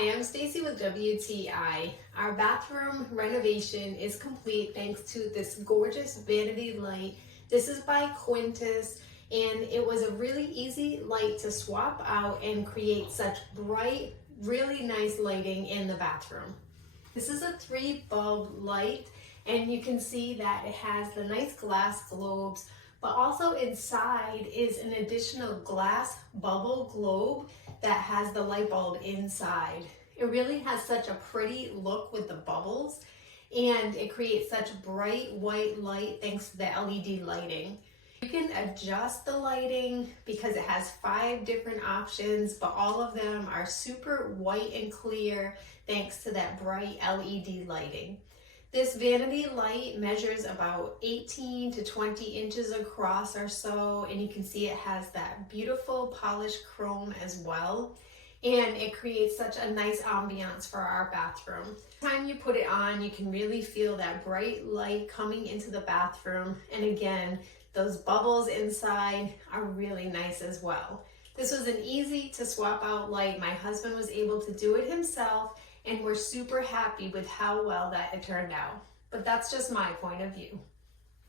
Hi, I'm Stacy with WTI. Our bathroom renovation is complete thanks to this gorgeous vanity light. This is by Quntis, and it was a really easy light to swap out and create such bright, really nice lighting in the bathroom. This is a 3-bulb light, and you can see that it has the nice glass globes, but also inside is an additional glass bubble globe that has the light bulb inside. It really has such a pretty look with the bubbles, and it creates such bright white light thanks to the LED lighting. You can adjust the lighting because it has 5 different options, but all of them are super white and clear thanks to that bright LED lighting. This vanity light measures about 18 to 20 inches across or so, and you can see it has that beautiful polished chrome as well, and it creates such a nice ambiance for our bathroom. The time you put it on, you can really feel that bright light coming into the bathroom, and again, those bubbles inside are really nice as well. This was an easy to swap out light. My husband was able to do it himself, and we're super happy with how well that it turned out. But that's just my point of view.